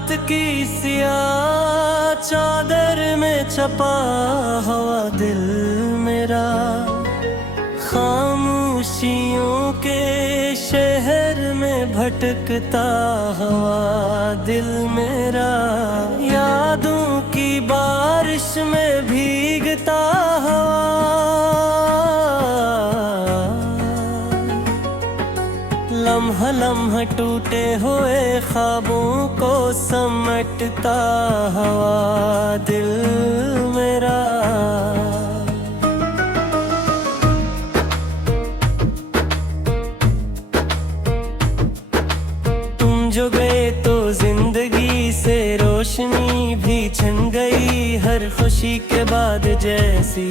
रात की सियाह चादर में छपा हुआ दिल मेरा, खामोशियों के शहर में भटकता हुआ दिल मेरा, यादों की बारिश में भीगता हुआ, लम्हा लम्हा टूटे हुए ख्वाबों को समेटता हुआ दिल मेरा। तुम जो गए तो जिंदगी से रोशनी भी छिन गई, हर खुशी के बाद जैसी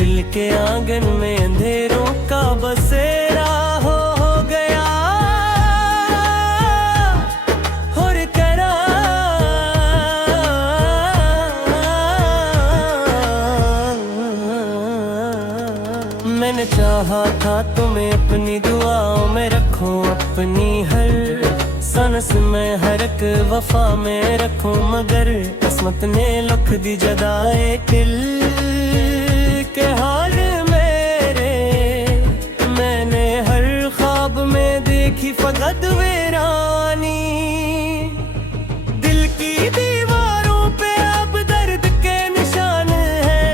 दिल के आंगन में अंधेरों का बसेरा हो गया। और करा मैंने चाहा था तुम्हें अपनी दुआओं में रखूं, अपनी हर सांस में हर एक वफा में रखूं, मगर किस्मत ने लिख दी जदाए दिल के हाल मेरे। मैंने हर ख्वाब में देखी फकत वीरानी, दिल की दीवारों पे अब दर्द के निशान है,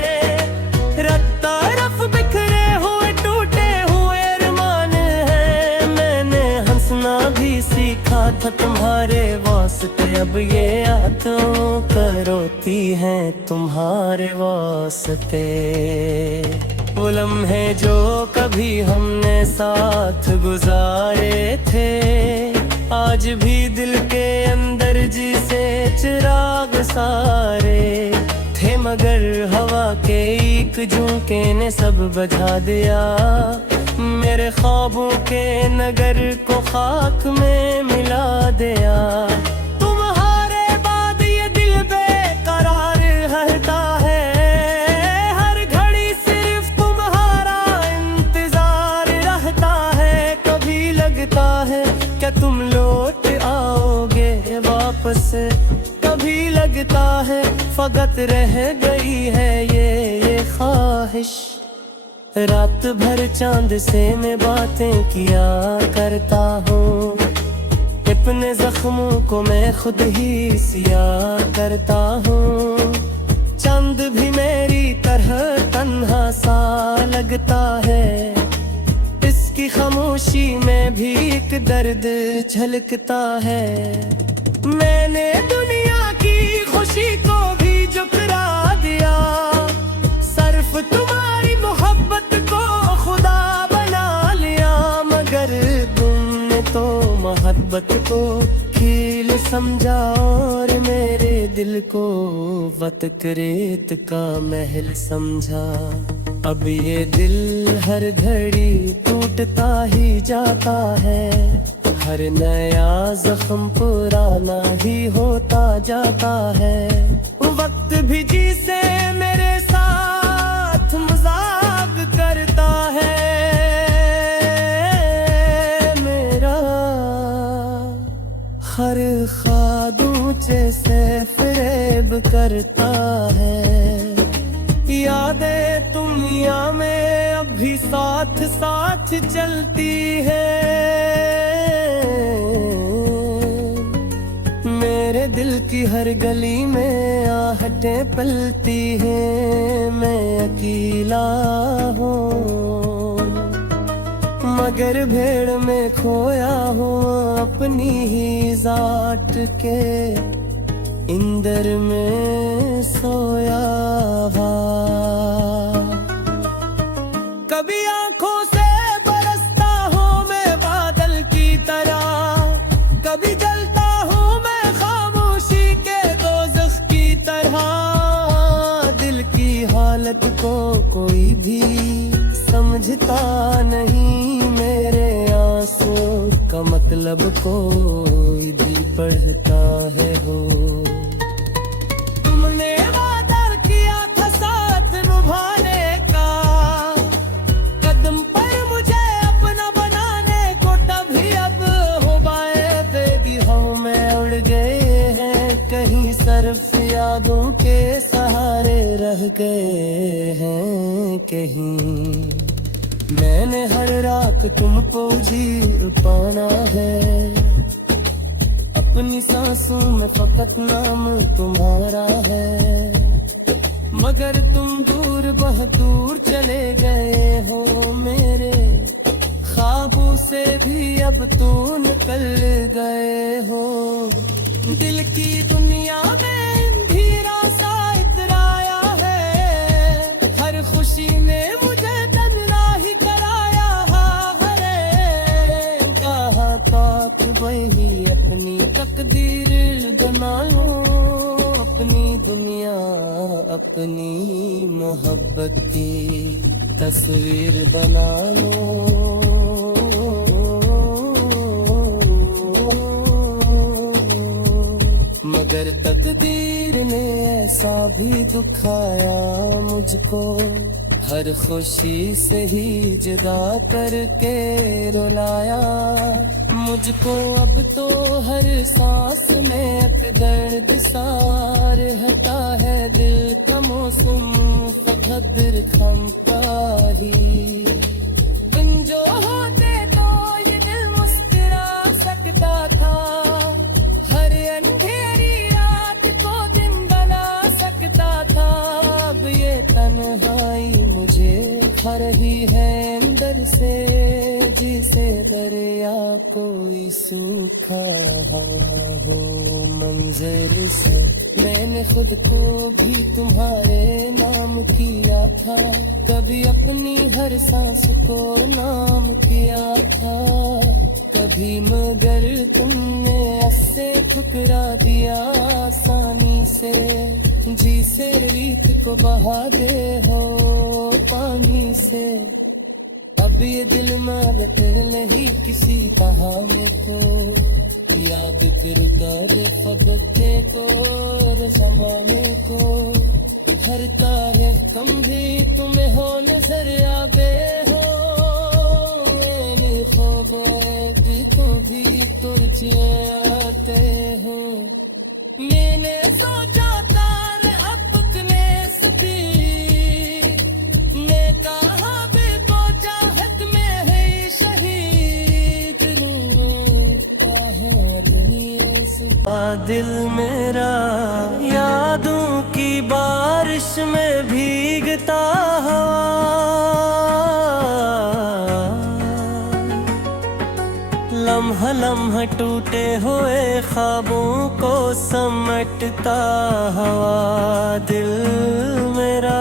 रत्ता रफ बिखरे हुए टूटे हुए अरमान है। मैंने हंसना भी सीखा था तुम्हारे वास्ते, अब ये आंखों रोती हैं तुम्हारे वास्ते। वो लम्हे जो कभी हमने साथ गुजारे थे, आज भी दिल के अंदर जिसे चिराग सारे थे, मगर हवा के एक झोंके ने सब बुझा दिया, मेरे ख्वाबों के नगर को खाक में मिला दिया। तुम्हारे बाद ये दिल बेकरार रहता है, हर घड़ी सिर्फ तुम्हारा इंतजार रहता है। कभी लगता है क्या तुम लौट आओगे वापस, कभी लगता है फकत रह गई है ये ख्वाहिश। रात भर चांद से मैं बातें किया करता हूँ, अपने जख्मों को मैं खुद ही सिया करता हूँ। चांद भी मेरी तरह तन्हा सा लगता है, इसकी खामोशी में भी एक दर्द झलकता है। मैंने दुनिया की खुशी को भी झुकरा दिया, सिर्फ तुम्हारी मोहब्बत को खुदा बना लिया, मगर तुमने तो मोहब्बत को खेल समझा और मेरे दिल को वतक रेत का महल समझा। अब ये दिल हर घड़ी टूटता ही जाता है, हर नया जख्म पुराना ही होता जाता है। वक्त भी जिसे मेरे साथ मजाक करता है, मेरा हर ख्वाब ऊंचे से फरेब करता है। यादें दुनिया में अब भी साथ साथ चलती है, मेरे दिल की हर गली में आहटें पलती हैं। मैं अकेला हूँ मगर भीड़ में खोया हूँ, अपनी ही जाट के इंदर में सोया हुआ। कभी आंखों से बरसता हूँ मैं बादल की तरह, कभी जलता हूँ मैं खामोशी के दोज़ख की तरह। दिल की हालत को कोई भी समझता नहीं, मेरे आंसू का मतलब कोई भी पढ़ता है हो। तुमने वादा किया था साथ निभाने का, कदम पर मुझे अपना बनाने को, तभी अब हो बाए बेबी हम में उड़ गए हैं। यादों के सहारे रह गए हैं कहीं। मैंने हर रात तुमको जी पाना है, अपनी सांसों में फकत नाम तुम्हारा है। मगर तुम दूर बहुत दूर चले गए हो, मेरे ख्वाबों से भी अब तो निकल गए हो। दिल की दुनिया में अंधेरा सा इतराया है, हर खुशी ने मुझे तन्हा ही कराया है। कहा था कि वही अपनी तकदीर बना लो, अपनी दुनिया अपनी मोहब्बत की तस्वीर बना लो। मगर तकदीर ने ऐसा भी दुखाया मुझको, हर खुशी से ही जुदा करके रुलाया मुझको। अब तो हर सांस में एक दर्द सार हटा है, दिल का मौसम फखर थमका ही। तुम जो होते तो ये दिल मुस्कुरा सकता था, हर अंधेरी रात को दिन बना सकता था। अब ये तन्हाई मुझे खा रही है अंदर से, जिसे दरिया कोई सूखा हवा हो मंजर से। मैंने खुद को भी तुम्हारे नाम किया था, कभी अपनी हर सांस को नाम किया था कभी, मगर तुमने ऐसे ठुकरा दिया आसानी से, जिसे रीत को बहा दे हो पानी से। अब ये दिल मांगते नहीं किसी कहा में को, याद करता रे फबकते तो जमाने को। हर तारे कम भी तुम्हें हो नजर आबे हो, को भी तुरचे आते हो। मैंने सोचा तारे अब ने सती, मैं कहा बेको चाहत में है शहीद है दुनिया से। दिल मेरा यादों की बारिश में भीगता हुआ, लम्हा लम्हा टूटे हुए ख्वाबों को समेटता हुआ दिल मेरा।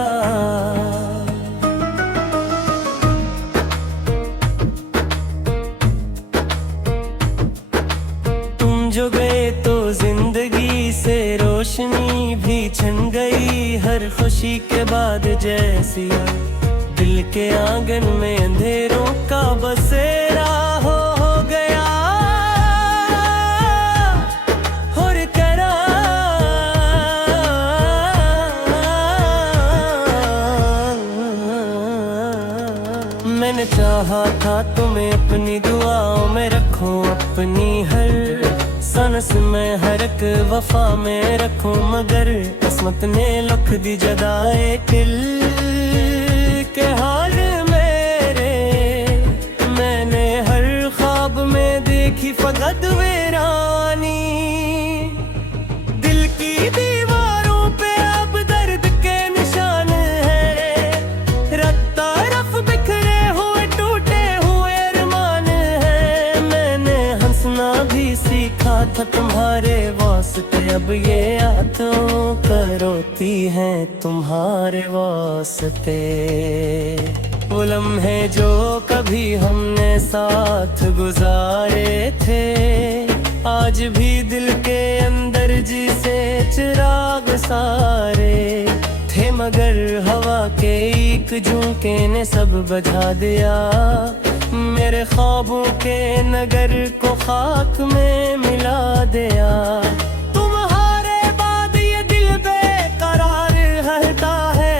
तुम जो गए तो जिंदगी से रोशनी भी छिन गई, हर खुशी के बाद जैसी दिल के आंगन में अंधेरों का बसेरा हो गया। और करा मैंने चाहा था तुम्हें अपनी दुआओं में रखूं, अपनी हर सांस में हर एक वफा में रखूं, मगर किस्मत ने लिख दी जदाए दिल के हाल मेरे। मैंने हर ख्वाब में देखी फकत वीरानी, दिल की दीवारों पे अब दर्द के निशान है। रत्ता रफ बिखरे हुए टूटे हुए अरमान है। मैंने हंसना भी सीखा था तुम्हारे वास्ते, अब ये आंखें रोती हैं तुम्हारे वास्ते। वो लम्हे जो कभी हमने साथ गुजारे थे, आज भी दिल के अंदर जिसे चिराग सारे थे, मगर हवा के एक झोंके ने सब बुझा दिया। मेरे ख्वाबों के नगर को खाक में मिला दिया। तुम्हारे बाद ये दिल बेकरार रहता है,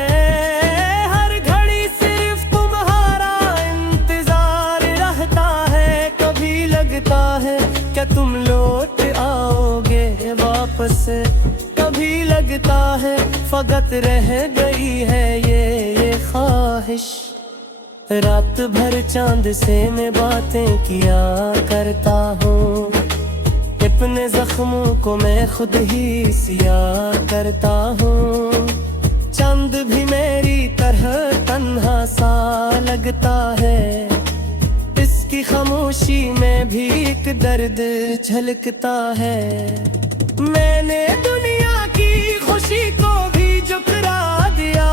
हर घड़ी सिर्फ तुम्हारा इंतजार रहता है। कभी लगता है क्या तुम लौट आओगे वापस, कभी लगता है फकत रह गई है ये ख्वाहिश। रात भर चांद से मैं बातें किया करता हूँ, अपने जख्मों को मैं खुद ही सिया करता हूँ। चांद भी मेरी तरह तन्हा सा लगता है, इसकी खामोशी में भी एक दर्द झलकता है। मैंने दुनिया की खुशी को भी झुकरा दिया,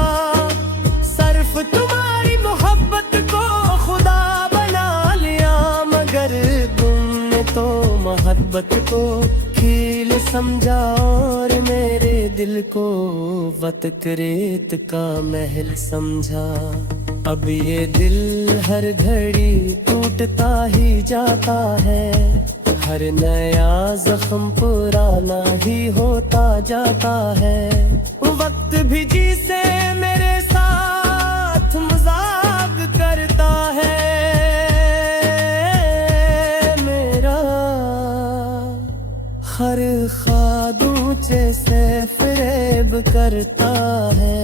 सिर्फ तुम्हारी मोहब्बत को खुदा बना लिया। मगर तुमने तो मोहब्बत को खेल समझा और मेरे दिल को वतक रेत का महल समझा। अब ये दिल हर घड़ी टूटता ही जाता है, हर नया जख्म पुराना ही होता जाता है। वक्त भी जिसे मेरे साथ मजाक करता है, मेरा हर ख्वाब ऊंचे से फरेब करता है।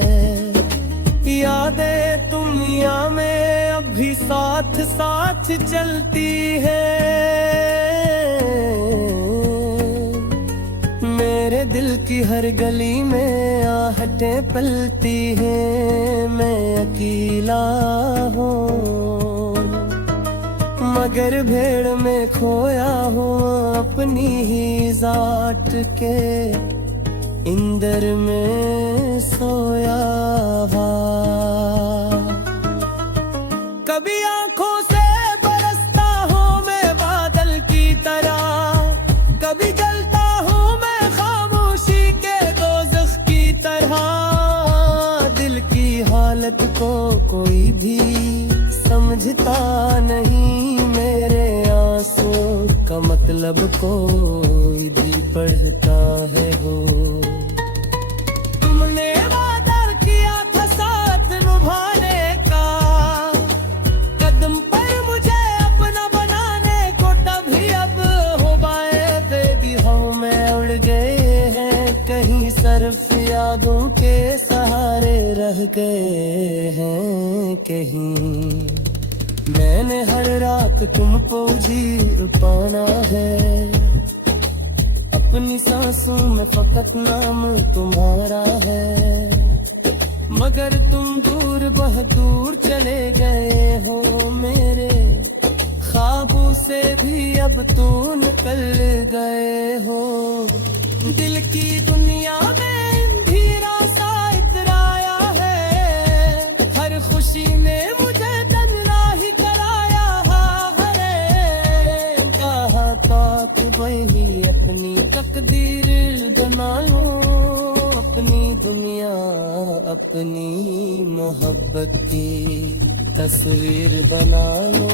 यादें दुनिया में अब भी साथ साथ चलती है, मेरे दिल की हर गली में आहटें पलती हैं। मैं अकेला हूँ मगर भीड़ में खोया हूँ अपनी ही जाट के इंदर में सोया हुआ। कभी आंखों से बरसता हूँ मैं बादल की तरह, कभी जलता हूँ मैं खामोशी के दोज़ख की तरह। दिल की हालत को कोई भी समझता नहीं, मेरे आंसू का मतलब कोई भी पढ़ता है वो। तुमने वादा किया था साथ निभाने का, कदम पर मुझे अपना बनाने को, तभी अब हो पाए बेबी हम में उड़ गए हैं कहीं, सिर्फ यादों के सहारे रह गए हैं कहीं। मैंने हर रात तुमको जी पाना है, अपनी सांसों में फकत नाम तुम्हारा है। मगर तुम दूर बहुत दूर चले गए हो, मेरे ख्वाबों से भी अब तो निकल गए हो। दिल की दुनिया में अंधेरा सा इतराया है, हर खुशी ने मुझे तन्हा ही कराया है। कहा था कि वही अपनी तकदीर बना लो, अपनी दुनिया अपनी मोहब्बत की तस्वीर बना लो।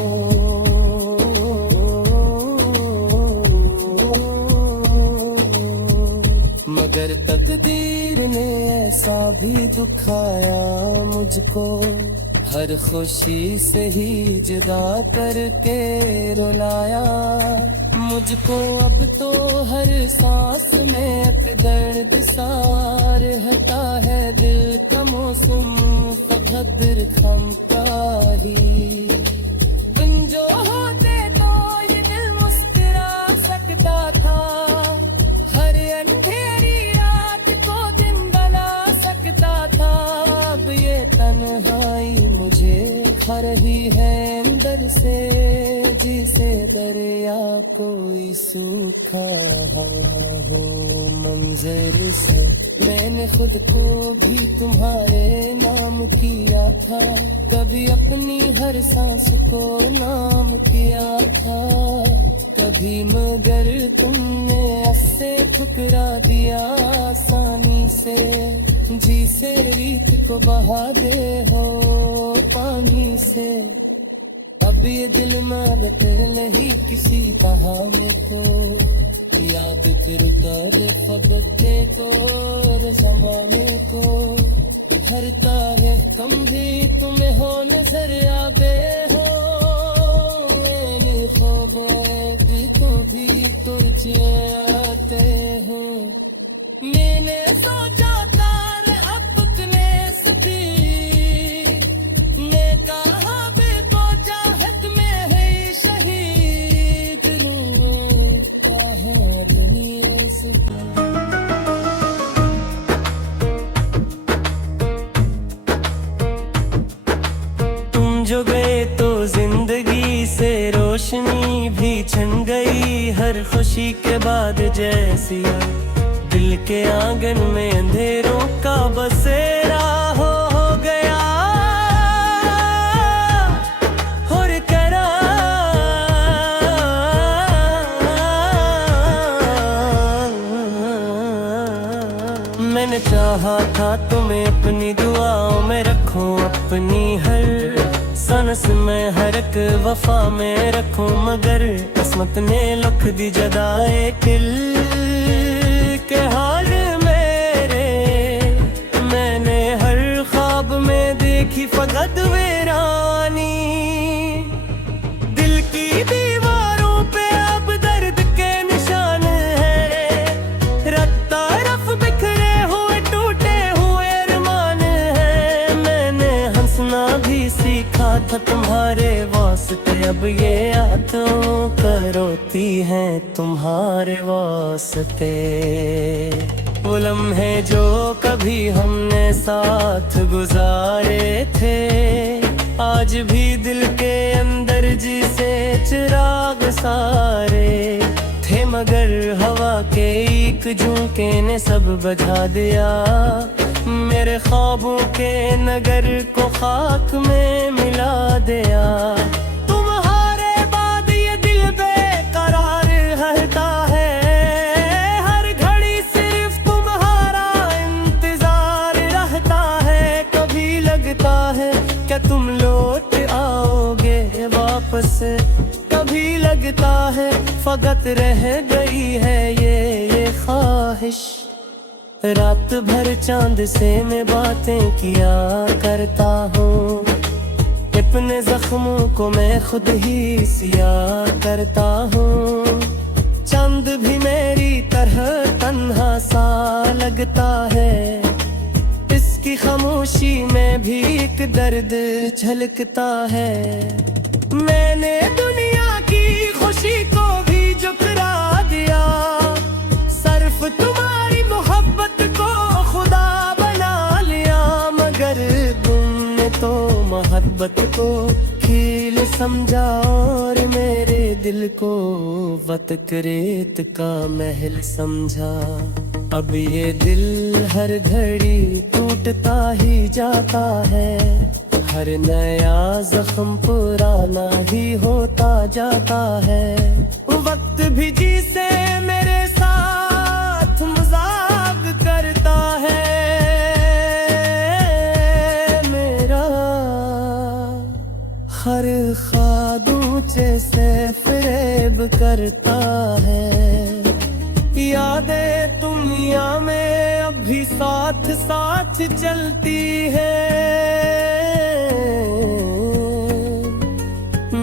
मगर तकदीर ने ऐसा भी दुखाया मुझको, हर खुशी से ही जुदा करके रुलाया मुझको। अब तो हर सांस में एक दर्द सार हटा है, दिल का मौसम कदर खम का ही। दिन जो होते तो ये दिल मुस्कुरा सकता था, हर अंधेरी रात को दिन बना सकता था। अब ये तन्हाई मुझे खा रही है अंदर से, जिसे दरिया कोई सूखा हो मंजर से। मैंने खुद को भी तुम्हारे नाम किया था, कभी अपनी हर सांस को नाम किया था कभी, मगर तुमने ऐसे ठुकरा दिया आसानी से, जिसे रीत को बहा दे हो पानी से। अब ये दिल मारत नहीं किसी बहाने को, याद करता रे फबते तोर जमाने को। हर तारीख कम भी तुम्हें हो नजर आवे हो, ख्वाब को भी तुझे आते हो। मैंने सोचा तार अपने सती ने कहा भी तो चाहत में है शहीद रूठा है दुनिया से। तुम जो गए तो जिंदगी से रोशनी भी छिन गई, हर खुशी के बाद जैसी दिल के आंगन में अंधेरों का बसेरा हो गया। और करा मैंने चाहा था तुम्हें अपनी दुआओं में रखूं, अपनी हर सांस में हर एक वफा में रखूं, मगर किस्मत ने लिख दी जदाए दिल के हाल मेरे। मैंने हर ख्वाब में देखी फकत वीरानी, दिल की दीवारों पे अब दर्द के निशान है, रत्ता रफ बिखरे हुए टूटे हुए अरमान है। मैंने हंसना भी सीखा था तुम्हारे वास्ते, अब ये आंखों रोती हैं तुम्हारे वास्ते। वो लम्हे जो कभी हमने साथ गुजारे थे, आज भी दिल के अंदर जिसे चिराग सारे थे, मगर हवा के एक झोंके ने सब बुझा दिया। मेरे ख्वाबों के नगर को खाक में मिला दिया। तुम्हारे बाद ये दिल बेकरार रहता है, हर घड़ी सिर्फ तुम्हारा इंतजार रहता है। कभी लगता है क्या तुम लौट आओगे वापस, कभी लगता है फकत रह गई है ये ख्वाहिश। रात भर चांद से मैं बातें किया करता हूँ, अपने जख्मों को मैं खुद ही सिया करता हूँ। चांद भी मेरी तरह तन्हा सा लगता है, इसकी खामोशी में भी एक दर्द झलकता है। मैंने दुनिया की खुशी को भी ठुकरा दिया, सिर्फ तुम्हारी मोहब्बत को खुदा बना लिया। मगर तुमने तो मोहब्बत को खेल समझा और मेरे दिल को वतक रेत का महल समझा। अब ये दिल हर घड़ी टूटता ही जाता है, हर नया जख्म पुराना ही होता जाता है। वक्त भी जी से मेरे साथ मजाक करता है, मेरा हर ख्वाब ऊंचे से फरेब करता है। यादें दुनिया में अब भी साथ साथ चलती है,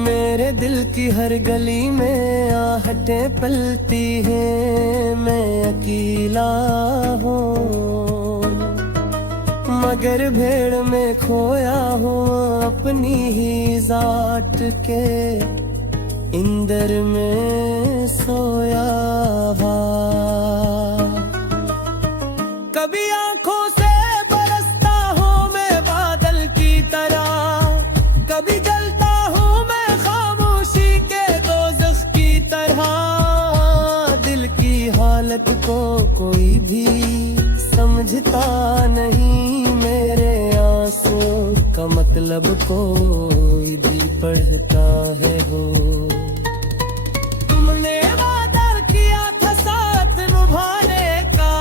मेरे दिल की हर गली में आहटें पलती हैं। मैं अकेला हूँ मगर भीड़ में खोया हूँ अपनी ही जाट के इंदर में सोया हुआ। कभी आंखों से बरसता हूँ मैं बादल की तरह, कभी जलता हूँ मैं खामोशी के दोज़ख की तरह। दिल की हालत को कोई भी समझता नहीं, मेरे आंसू का मतलब कोई भी पढ़ता है हो। तुमने वादा किया था साथ निभाने का,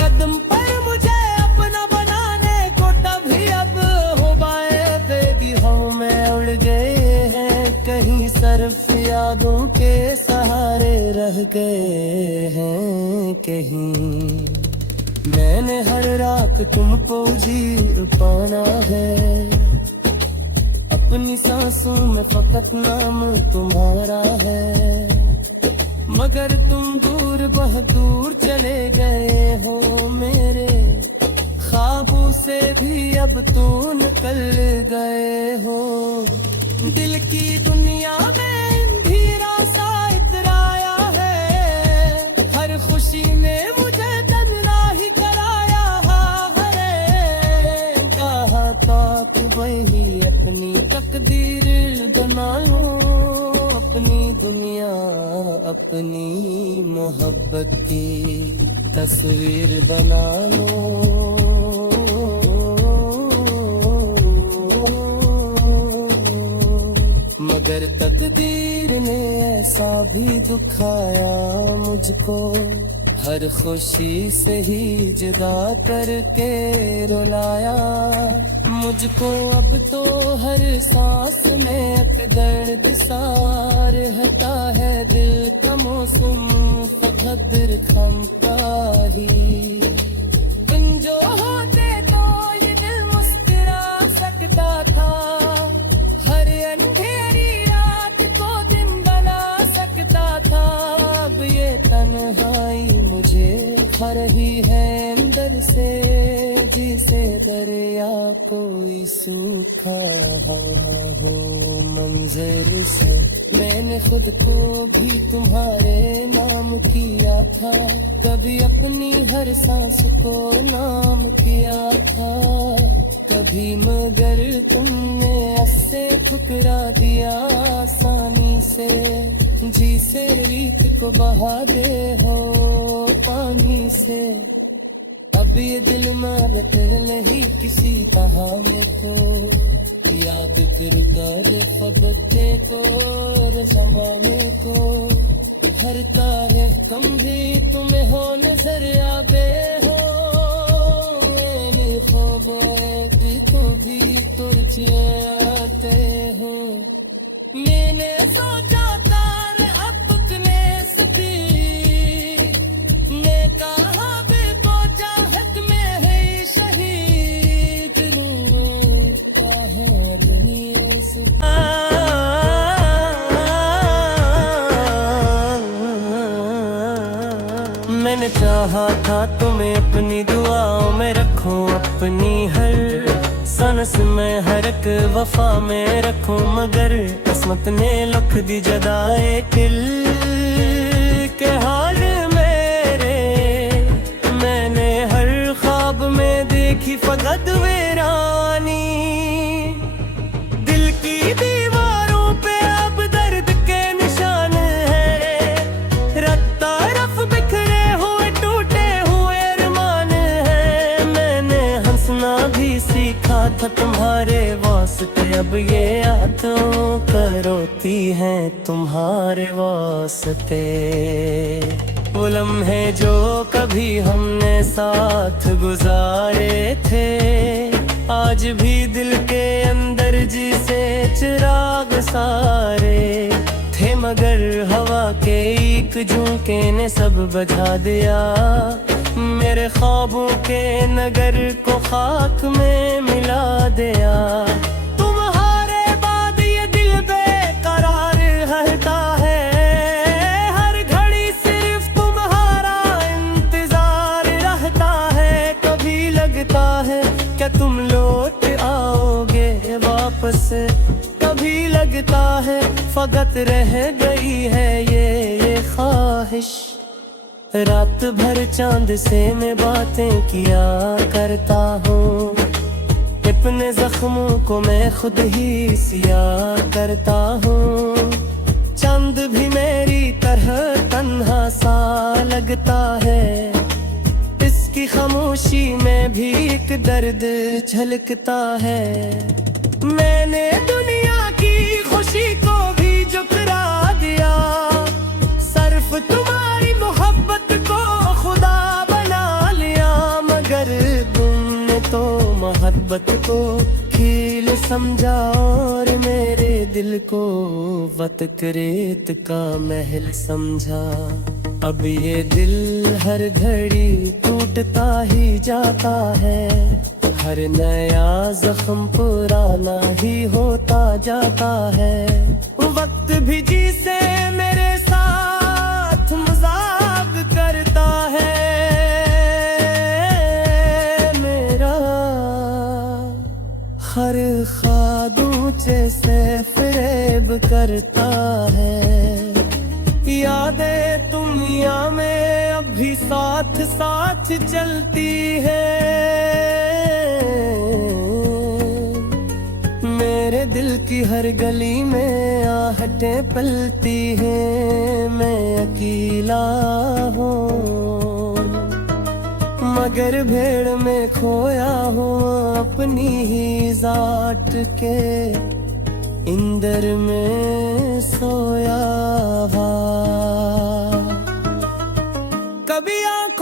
कदम पर मुझे अपना बनाने को, तभी अब हो पाए तेरी हवा में उड़ गए हैं कहीं, सिर्फ यादों के सहारे रह गए हैं कहीं। मैंने हर रात तुमको जी पाना है, अपनी सांसों में फकत नाम तुम्हारा है। मगर तुम दूर बहुत दूर चले गए हो मेरे ख्वाबों से भी अब तू निकल गए हो। दिल की दुनिया में अंधेरा सा इतराया है, हर खुशी ने मुझे तन्हा ही कराया है। कहा था तू वही अपनी तकदीर बना लो, अपनी दुनिया अपनी मोहब्बत की तस्वीर बना लो। मगर तकदीर ने ऐसा भी दुखाया मुझको, हर खुशी से ही जुदा करके रुलाया मुझको। अब तो हर सांस में एक दर्द सार हटा है, दिल का मौसम फगदर खमका ही। दिन जो होते तो ये दिल मुस्कुरा सकता था, हर अंधेरी रात को दिन बना सकता था। अब ये तन्हाई मुझे खा रही है अंदर से, जिसे दरिया कोई सूखा हवा हो मंजर से। मैंने खुद को भी तुम्हारे नाम किया था, कभी अपनी हर सांस को नाम किया था कभी, मगर तुमने ऐसे ठुकरा दिया आसानी से, जिसे रीत को बहा दे हो पानी से। अब ये दिल मानते नहीं किसी कहानी को, याद कर फबकते तो जमाने को। हर तारीफ कम भी तुम्हें हो नजर आते हो, को भी तुरचे आते हो। मैंने सोचा तार अपने सती ने कहा को चाहत में है शहीद रूठा है दुनिया से। मैंने चाहा था तुम्हें अपनी दुआओं में रखूं, अपनी हर सांस में हर एक वफा में रखूं, मगर किस्मत ने लिख दी जदाए दिल के हाल मेरे। मैंने हर ख्वाब में देखी फकत वीरानी, दिल की दीवारों पे अब दर्द के निशान है। रत्ता रफ बिखरे हुए टूटे हुए अरमान है। मैंने हंसना भी सीखा था तुम्हारे वास्ते, अब ये यादों करोती हैं तुम्हारे वास्ते। वो लम्हे जो कभी हमने साथ गुजारे थे, आज भी दिल के अंदर जिसे चिराग सारे थे, मगर हवा के एक झोंके ने सब बुझा दिया। मेरे ख्वाबों के नगर को खाक में मिला दिया। तुम्हारे बाद ये दिल बेकरार रहता है, हर घड़ी सिर्फ तुम्हारा इंतजार रहता है। कभी लगता है क्या तुम लौट आओगे वापस, कभी लगता है फकत रह गई है ये ख्वाहिश। रात भर चांद से मैं बातें किया करता हूँ, अपने जख्मों को मैं खुद ही सिया करता हूँ। चांद भी मेरी तरह तन्हा सा लगता है, इसकी खामोशी में भी एक दर्द झलकता है। मैंने दुनिया की खुशी को भी झुकरा दिया, सिर्फ तुम्हारी मोहब्बत को खुदा बना लिया। मगर तुमने तो मोहब्बत को खेल समझा और मेरे दिल को वतक रेत का महल समझा। अब ये दिल हर घड़ी टूटता ही जाता है, हर नया जख्म पुराना ही होता जाता है। वक्त भी जिसे मेरे साथ खादूचे से फरेब करता है। यादें दुनिया में अब भी साथ साथ चलती है। मेरे दिल की हर गली में आहटें पलती हैं। मैं अकेला हूँ मगर भेड़ में खोया हूँ अपनी ही जाट के इंदर में सोया हुआ। कभी आंखों